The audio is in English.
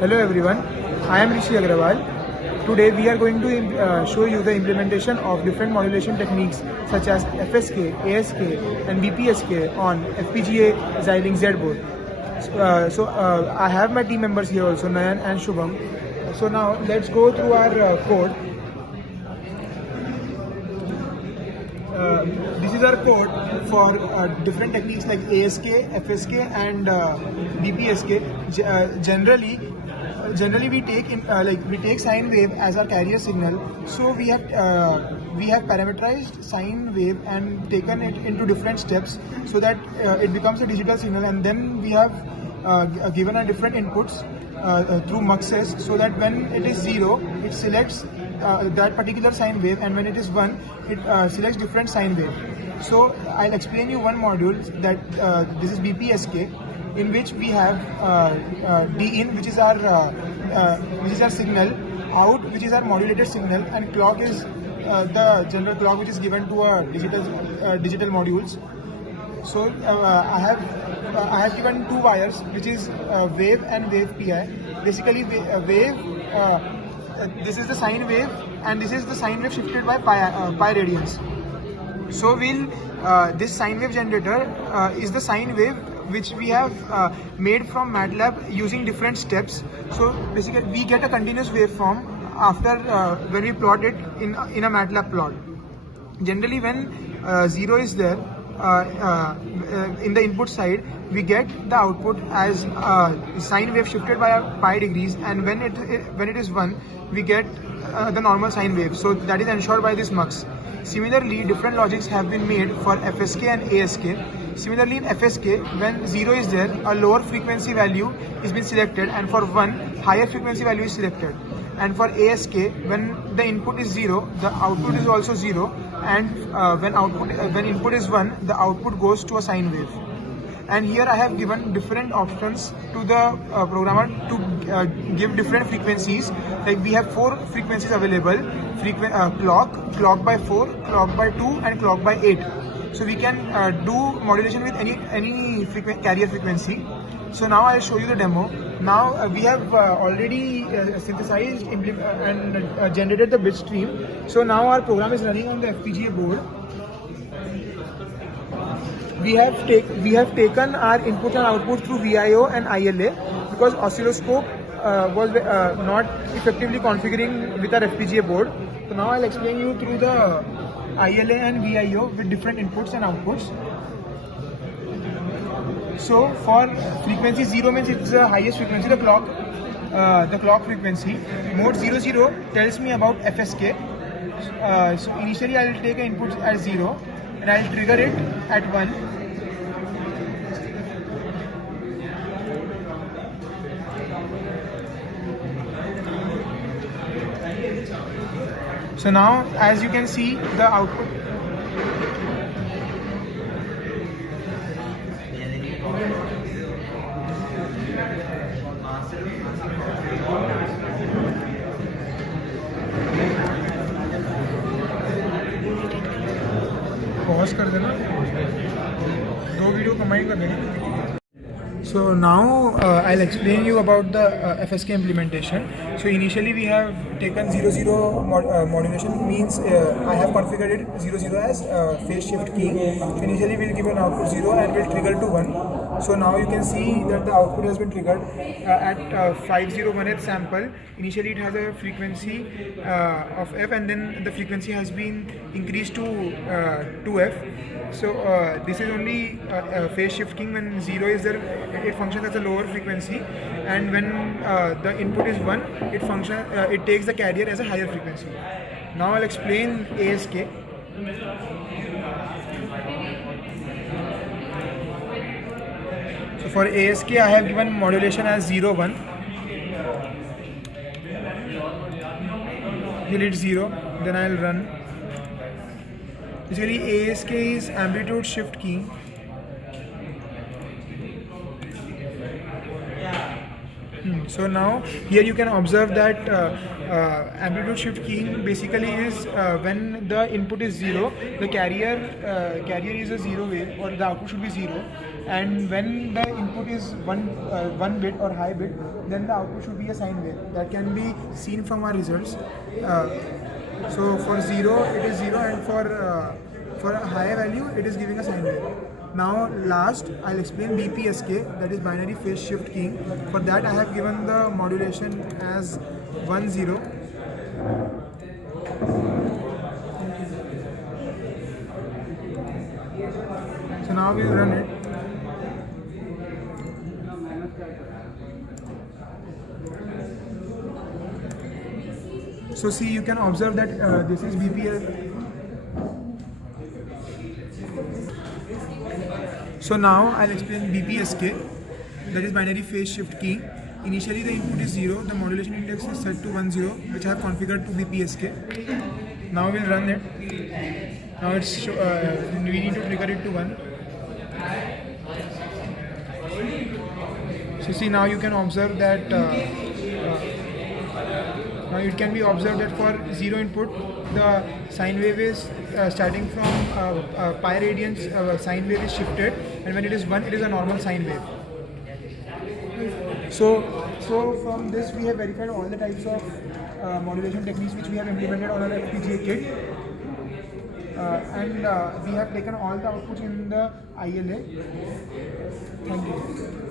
Hello everyone, I am Rishi Agrawal. Today we are going to show you the implementation of different modulation techniques such as FSK, ASK and BPSK on FPGA Xilinx Z board. I have my team members here also, Nayan and Shubham. So now let's go through our code. This is our code for different techniques like ASK, FSK and BPSK. Generally we take sine wave as our carrier signal. So we have parameterized sine wave and taken it into different steps so that it becomes a digital signal, and then we have given our different inputs through muxes, so that when it is 0 it selects that particular sine wave, and when it is 1 it selects different sine wave. So I'll explain you one module that this is BPSK, in which we have D-in, which is our signal, out, which is our modulated signal, and clock is the general clock which is given to our digital modules. So I have given two wires, which is wave and wave PI. Basically, wave. This is the sine wave, and this is the sine wave shifted by pi radians. So this sine wave generator is the sine wave which we have made from MATLAB using different steps. So basically we get a continuous waveform after when we plot it in a MATLAB plot. Generally when 0 is there in the input side, we get the output as sine wave shifted by pi degrees, and when it is 1 we get the normal sine wave. So that is ensured by this mux. Similarly, different logics have been made for FSK and ASK. Similarly, in FSK, when 0 is there, a lower frequency value is being selected, and for 1, higher frequency value is selected. And for ASK, when the input is 0, the output is also 0, and when input is 1, the output goes to a sine wave. And here I have given different options to the programmer to give different frequencies. Like we have 4 frequencies available: clock by 4, clock by 2, and clock by 8. So we can do modulation with any carrier frequency. So now I'll show you the demo. Now we have already synthesized and generated the bit stream. So now our program is running on the FPGA board. We have taken our input and output through VIO and ILA, because oscilloscope was not effectively configuring with our FPGA board. So now I'll explain you through the ILA and VIO with different inputs and outputs. So for frequency 0 means it's the highest frequency, the clock frequency. Mode 00 tells me about FSK. So initially I'll take an input as 0 and I'll trigger it at 1. So now, as you can see, the output. Pause कर देना, 2 video combine कर देना. So now I'll explain you about the FSK implementation. So initially we have taken 00 modulation, means I have configured it 00 as phase shift key. So initially we'll give an output 0 and we'll trigger to 1. So now you can see that the output has been triggered at 501th sample. Initially it has a frequency of f, and then the frequency has been increased to 2f. So this is only phase shifting. When 0 is there, it functions as a lower frequency, and when the input is 1, it takes the carrier as a higher frequency. Now I'll explain ASK. So for ASK, I have given modulation as 0, 1. Till it's 0, then I'll run. Basically, ASK is amplitude shift key. So now here you can observe that amplitude shift keying basically is when the input is 0, the carrier is a 0 wave, or the output should be 0, and when the input is one bit or high bit, then the output should be a sine wave. That can be seen from our results. So for 0 it is 0, and for a higher value it is giving a sine wave. Now last I'll explain BPSK, that is binary phase shift keying. For that I have given the modulation as 1 0. So now we'll run it. So see, you can observe that this is BPS. So now I'll explain BPSK, that is binary phase shift key. Initially the input is 0, the modulation index is set to 1 0, which I have configured to BPSK. Now we'll run it. Now it's we need to trigger it to 1. So see, now you can observe that now it can be observed that for 0 input the sine wave is starting from pi radians, sine wave is shifted, and when it is 1 it is a normal sine wave. So from this we have verified all the types of modulation techniques which we have implemented on our FPGA kit, and we have taken all the outputs in the ILA. Thank you.